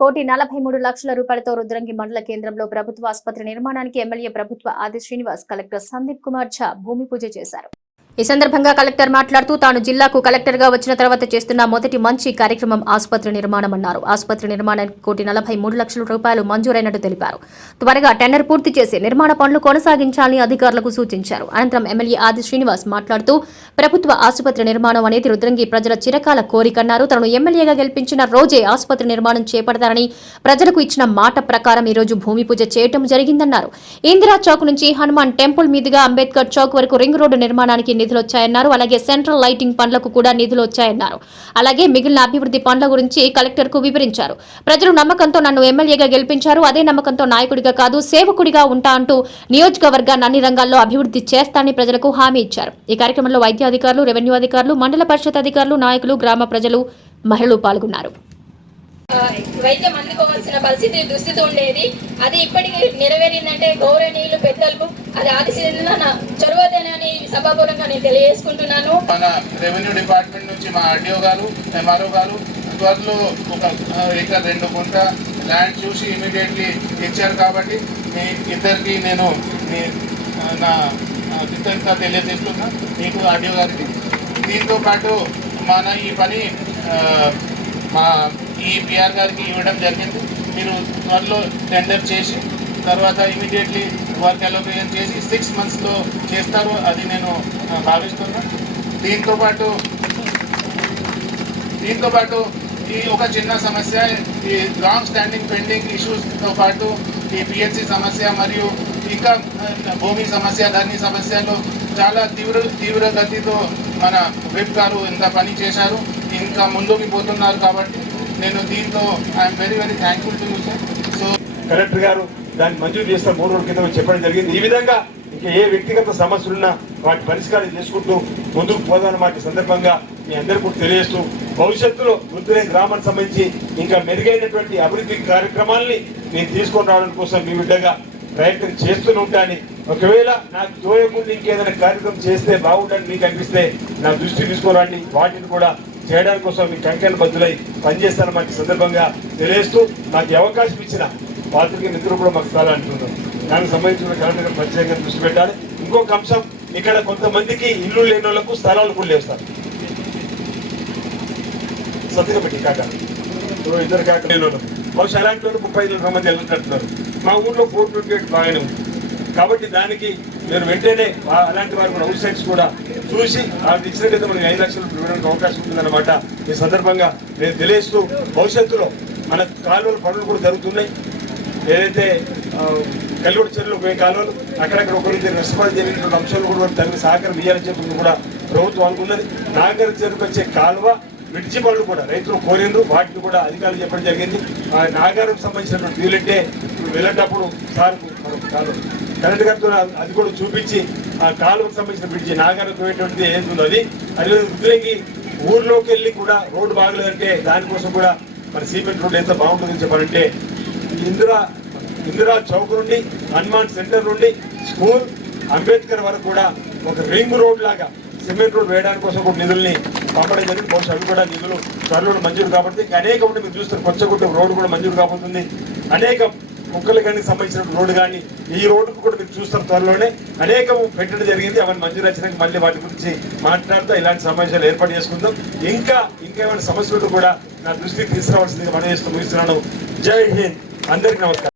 కోటి నలభై మూడు లక్షల రూపాయలతో రుద్రంగి మండల కేంద్రంలో ప్రభుత్వ ఆసుపత్రి నిర్మాణానికి ఎమ్మెల్యే ప్రభుత్వ ఆది శ్రీనివాస్ కలెక్టర్ సందీప్ కుమార్ ఝా భూమి పూజ చేశారు. ఈ సందర్భంగా కలెక్టర్ మాట్లాడుతూ తాను జిల్లాకు కలెక్టర్గా వచ్చిన తర్వాత చేస్తున్న మొదటి మంచి కార్యక్రమం ఆసుపత్రి నిర్మాణం అన్నారు. ఆసుపత్రి నిర్మాణానికి కోటి నలభై మూడు లక్షల రూపాయలు మంజూరైనట్టు తెలిపారు. త్వరగా టెండర్ పూర్తి చేసి నిర్మాణ పనులు కొనసాగించాలని అధికారులకు సూచించారు. అనంతరం ఎమ్మెల్యే ఆది శ్రీనివాస్ మాట్లాడుతూ ప్రభుత్వ ఆసుపత్రి నిర్మాణం అనేది రుద్రంగి ప్రజల చిరకాల కోరికన్నారు తనను ఎమ్మెల్యేగా గెలిపించిన రోజే ఆసుపత్రి నిర్మాణం చేపడతారని ప్రజలకు ఇచ్చిన మాట ప్రకారం ఈ రోజు భూమి పూజ చేయటం జరిగిందన్నారు. ఇందిరా చౌక్ నుంచి హనుమాన్ టెంపుల్ మీదుగా అంబేద్కర్ చౌక్ వరకు రింగ్ రోడ్డు నిర్మాణానికి నిధులు వచ్చాయన్నారు అలాగే సెంట్రల్ లైటింగ్ పనులకు కూడా నిధులు వచ్చాయన్నారు అలాగే మిగిలిన అభివృద్ధి పనుల గురించి కలెక్టర్కు వివరించారు. ప్రజలు నమ్మకంతో నన్ను ఎమ్మెల్యేగా గెలిపించారు. అదే నమ్మకంతో నాయకుడిగా కాదు సేవకుడిగా ఉంటా అంటూ నియోజకవర్గాన్ని అన్ని రంగాల్లో అభివృద్ధి చేస్తానని ప్రజలకు హామీ ఇచ్చారు. ఈ కార్యక్రమంలో వైద్య అధికారులు రెవెన్యూ అధికారులు మండల పరిషత్ అధికారులు నాయకులు గ్రామ ప్రజలు మహిళలు పాల్గొన్నారు. ఆ, వైద్యం అందుకోవాల్సిన పరిస్థితి దుస్థితి ఉండేది. అది ఇప్పటికి నెరవేరిందంటే గౌరవనీయులు పెద్దలు అది ఆదిశీల చొరవదేనని సభాపూర్వకంగా నేను తెలియజేసుకుంటున్నాను. మన రెవెన్యూ డిపార్ట్మెంట్ నుంచి మా ఆర్డీఓ గారు ఎంఆర్ఓ గారు త్వరలో ఒక ఇక్కడ రెండు గుంట ల్యాండ్ చూసి ఇమీడియట్లీ ఇచ్చారు కాబట్టి మీ ఇద్దరికి నేను నా కృతజ్ఞత తెలియజేస్తున్నా. మీకు ఆర్డీఓ గారికి. దీంతో పాటు మన ఈ పని మా ఈ పిఆర్ గారికి ఇవ్వడం జరిగింది. మీరు త్వరలో టెండర్ చేసి తర్వాత ఇమీడియట్లీ వర్క్ అలోకేషన్ చేసి సిక్స్ మంత్స్లో చేస్తారు అది నేను భావిస్తున్నా. దీంతో పాటు దీంతో పాటు ఈ ఒక చిన్న సమస్య ఈ లాంగ్ స్టాండింగ్ పెండింగ్ ఇష్యూస్తో పాటు ఈ పిహెచ్సి సమస్య మరియు ఇంకా భూమి సమస్య ధరణి సమస్యలు చాలా తీవ్ర తీవ్ర గతితో మన విప్ గారు ఇంత పని చేశారు. ఇంకా ముందుకు పోతున్నారు కాబట్టి నేను దీంతో I'm very very thankful to you sir so collector గారు దాన్ని మంజూరు చేసిన మూడు రోజుల క్రితం చెప్పడం జరిగింది. ఈ విధంగా ఇంకా ఏ వ్యక్తిగత సమస్యలున్నా వాటి పరిష్కారం చేసుకుంటూ ముందుకు పోదానమాట సందర్భంగా మీ అందరికీ తెలియజేస్తూ భవిష్యత్తులో వృద్ధులైన గ్రామానికి సంబంధించి ఇంకా మెరుగైనటువంటి అభివృద్ధి కార్యక్రమాల్ని నేను తీసుకొని రావడం కోసం మీ బిడ్డగా ప్రయత్నం చేస్తూనే ఉంటాను ఒకవేళ నాకు తోయకుండా ఇంకేదైనా కార్యక్రమం చేస్తే బాగుండని మీకు అనిపిస్తే నా దృష్టి తీసుకోరాండి వాటిని కూడా చేయడానికి కోసం మీ కంకెన్ బద్దులై పనిచేస్తాను మాకు సందర్భంగా తెలియస్తూ నాకు అవకాశం ఇచ్చిన పాత్రిక మిత్రులు కూడా మాకు చాలా అంటున్నారు దానికి సంబంధించిన కరెంట్ ప్రత్యేకంగా దృష్టి పెట్టాలి. ఇంకొక అంశం ఇక్కడ కొంతమందికి ఇల్లు లేని వాళ్ళకు స్థలాలు కూడా లేస్తారు సత్తుగా పెట్టి ఇద్దరు కాక లేని వాళ్ళు బహుశా అలాంటి వాళ్ళు ముప్పై ఐదు మంది వెళ్తున్నట్టున్నారు మా ఊర్లో ఫోర్ ట్వంటీ ఎయిట్ బాగానే ఉంది. కాబట్టి దానికి నేను వెంటనే అలాంటి వారు కూడా అవుట్ సైడ్స్ కూడా చూసి వాళ్ళకి ఇచ్చినట్లయితే మనకి ఐదు లక్షలు ఇవ్వడానికి అవకాశం ఉంటుందన్నమాట. ఈ సందర్భంగా నేను తెలియస్తూ భవిష్యత్తులో మన కాలువల పనులు కూడా జరుగుతున్నాయి. ఏదైతే కల్లుడు కల్లూరు చెరువులు పోయే కాలువలు అక్కడక్కడ ఒకరిద్దరు నష్టపడి జరిగినటువంటి అంశాలు కూడా తగిన సహకారం ఇవ్వాలని చెప్పి కూడా ప్రభుత్వం అనుకున్నది. నాగర చెరువుకు వచ్చే కాలువ విడిచి పనులు కూడా రైతులు కోరిండ్రు వాటిని కూడా అధికారులు చెప్పడం జరిగింది. ఆ నాగారం సంబంధించినటువంటి వీలంటే వెళ్ళేటప్పుడు సార్ మనం కాలువ. కరెంట్ గారితో అది కూడా చూపించి ఆ కాలువకు సంబంధించిన బ్రిడ్జి నాగారం పోయేటువంటిది ఏది అది అదే ఉద్రంగి ఊర్లోకి వెళ్ళి కూడా రోడ్డు బాగలేదంటే దానికోసం కూడా మన సిమెంట్ రోడ్డు ఎంత బాగుంటుందని చెప్పాలంటే ఇందిరా ఇందిరా చౌక్ నుండి హనుమాన్ సెంటర్ నుండి స్కూల్ అంబేద్కర్ వరకు కూడా ఒక రింగ్ రోడ్ లాగా సిమెంట్ రోడ్ వేయడానికి కోసం కూడా నిధుల్ని పంపడం జరిగింది. బహుశా అవి కూడా నిధులు త్వరలో మంజూరు కాబట్టి అనేక ఉంటే మీరు చూస్తారు కొచ్చగుట్ట రోడ్డు కూడా మంజూరు కాబోతుంది. అనేక ముక్కలగండికి కానీ సంబంధించిన రోడ్డు కానీ ఈ రోడ్డుకు కూడా మీరు చూస్తారు త్వరలోనే. అనేకం పెట్టడం జరిగింది. అవన్నీ మంజూరు వచ్చినాక మళ్ళీ వాటి గురించి మాట్లాడుతూ ఇలాంటి సమావేశాలు ఏర్పాటు చేసుకుందాం. ఇంకా ఇంకా ఏమైనా సమస్యలు కూడా నా దృష్టికి తీసుకురావాల్సిందిగా మనం చేస్తూ ముగిస్తున్నాను. జై హింద్. అందరికీ నమస్కారం.